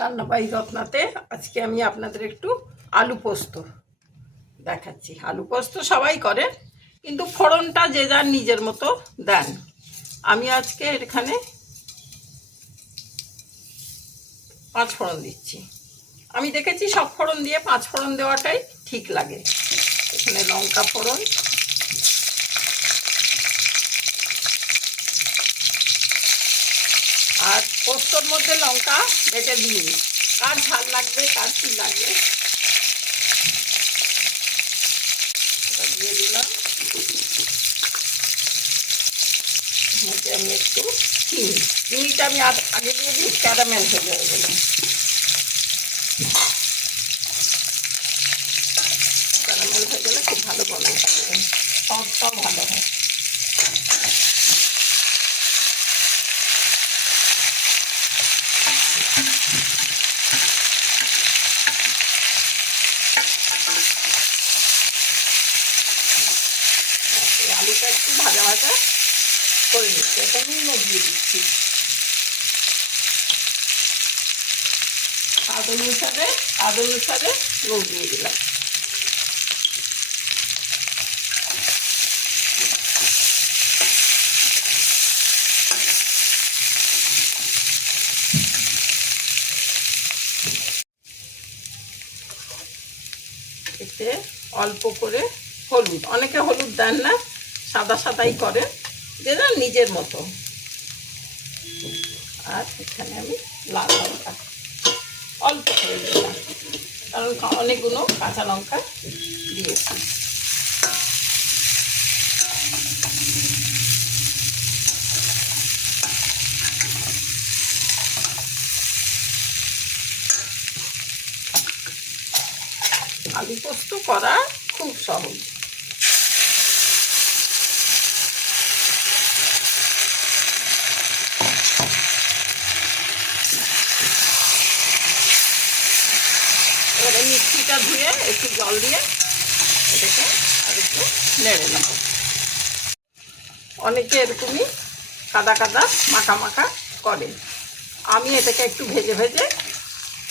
রান্নাবাড়ি রত্নাতে আজকে আমি আপনাদের একটু আলু পোস্ত দেখাচ্ছি। আলু পোস্ত সবাই করে, কিন্তু ফোড়নটা যে যার নিজের মতো দেন। আমি আজকে এখানে 5 ফোড়ন দিচ্ছি। আমি দেখেছি সব ফোড়ন দিয়ে 5 ফোড়ন দেওয়াটাই ঠিক লাগে। এখানে লঙ্কা ফোড়ন, আর পোস্তর মধ্যে লঙ্কা বেটে দিই। কার ঝাল লাগবে, কার কী লাগবে দিয়ে দিলাম। মধ্যে আমি একটু চিনিটা আমি আগে দিয়ে দিই, ক্যারামেল হয়ে যাবে বলে। ক্যারামেল হয়ে গেলে খুব ভালো গন্ধ থাকবে, সবটাও ভালো হয়। আলুটা একটু ভাজা ভাজা করে নিচ্ছি। এটা নুনও দিয়ে দিচ্ছি স্বাদ অনুসারে নুন দিয়ে দিলাম। এতে অল্প করে হলুদ, অনেকে হলুদ দেন না, সাদা সাদাই করে, যে না নিজের মতো। আর এখানে আমি লাল লঙ্কা অল্প করে দিলাম, কারণ অনেকগুলো কাঁচা লঙ্কা দিয়েছি। আলু পোস্ত করা খুব সহজ। এবারে মিক্সিটা ধুয়ে একটু জল দিয়ে এটাকে আর একটু নেড়ে নেব। অনেকে এরকমই কাদা কাদা মাখা মাখা করে, আমি এটাকে একটু ভেজে ভেজে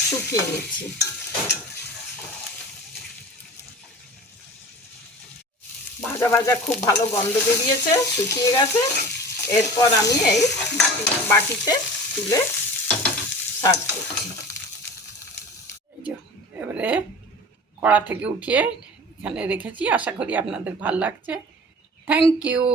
শুকিয়ে নিচ্ছি। ভাজা ভাজা খুব ভালো গন্ধ বেরিয়েছে, শুকিয়ে গেছে। এরপর আমি এই বাটিতে তুলে সার্ভ করছি। এবারে কড়া থেকে উঠিয়ে এখানে রেখেছি। আশা করি আপনাদের ভালো লাগছে। Thank you.